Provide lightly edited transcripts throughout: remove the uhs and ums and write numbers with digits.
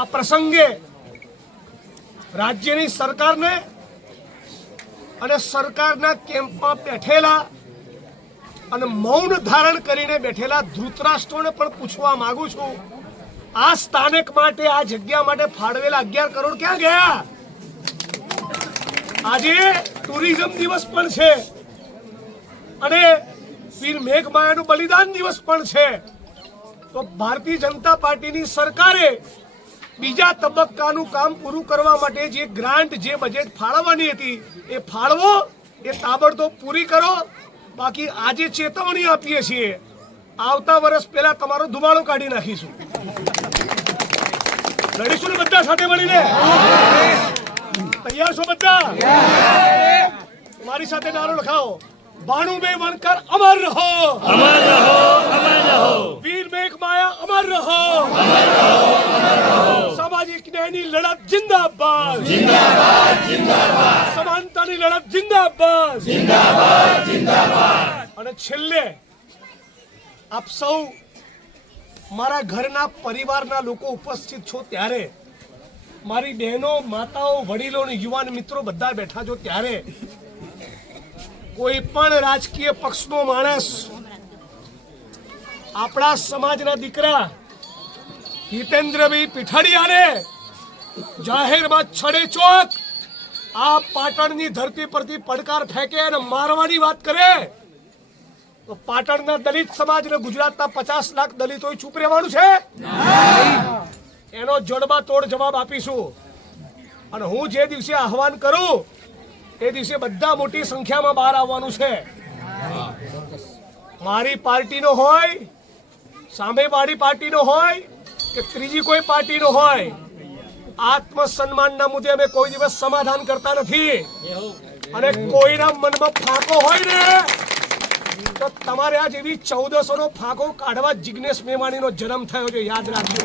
આ પ્રસંગે રાજ્યની સરકારને અને સરકારના કેમ્પમાં બેઠેલા અને મૌન ધારણ કરીને બેઠેલા ધૃતરાષ્ટ્રોને પણ પૂછવા માંગુ છું, આ સ્થાનક માટે, આ જગ્યા માટે ફાળવેલા 11 કરોડ ક્યાં ગયા? આજે ટુરિઝમ દિવસ પણ છે અને વીર મેઘમાયાનું બલિદાન દિવસ પણ છે, તો ભારતીય જનતા પાર્ટીની સરકારે બીજા તબક્કાનું કામ પૂરું કરવા માટે જે ગ્રાન્ટ, જે બજેટ ફાળવવાની હતી એ ફાળવો, એ તાબડતોબ પૂરી કરો. બાકી આજે ચેતવણી આપીએ છીએ, આવતા વર્ષ પહેલા તમારો ધુમાડો કાઢી નાખીશું. લડીશું ને બધા સાથે મળીને? તૈયાર છો બધા? મારી સાથે નારો લખાવો, ભાણુભાઈ વણકર અમર રહો, અમર રહો, અમર રહો. વીર મેઘમાયા અમર રહો, અમર રહો, અમર રહો. સામાજિક ન્યાયની લડત જિંદાબાદ, જિંદાબાદ, જિંદાબાદ. સમાનતાની લડત જિંદાબાદ, જિંદાબાદ, જિંદાબાદ. અને છેલ્લે આપ સૌ મારા ઘરના પરિવારના લોકો ઉપસ્થિત છો ત્યારે, મારી બહેનો, માતાઓ, વડીલો અને યુવાન મિત્રો બધા બેઠા છો ત્યારે, કોઈ પણ રાજકીય પક્ષનો માણસ આપણા સમાજના દીકરા હિતેન્દ્રભાઈ પીઠાડિયાને જાહેરમાં છડે ચોક આ પાટણની ધરતી પરથી પડકાર ફેંકે અને મારવાની વાત કરે તો પાટણના દલિત સમાજ અને ગુજરાતના 50 લાખ દલિતોએ ચૂપ રહેવાનું છે? એનો જડબા તોડ જવાબ આપીશું. અને હું જે દિવસે આહવાન કરું એ દિવસે બધા મોટી સંખ્યામાં બહાર આવવાનું છે. મારી પાર્ટીનો હોય, સામેવાળી પાર્ટીનો હોય કે ત્રીજી કોઈ પાર્ટીનો હોય, આત્મસન્માનના મુદ્દે અમે કોઈ દિવસ સમાધાન કરતા નથી. અને કોઈના મનમાં ફાંકો હોય ને તો તમારે આ જેવી 1400 નો ફાંકો કાઢવા જિગ્નેશ મેવાણીનો જન્મ થયો છે, યાદ રાખજો.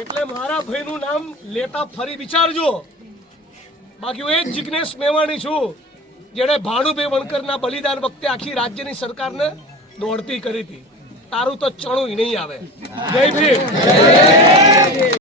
એટલે મારા ભાઈનું નામ લેતા ફરી વિચારજો. બાકી હું એ જ જિગ્નેશ મેવાણી છું જેણે ભાણુભાઈ વણકરના બલિદાન વખતે આખી રાજ્યની સરકારને દોડતી કરી હતી. તારું તો ચણું નહીં આવે. જય ભીમ.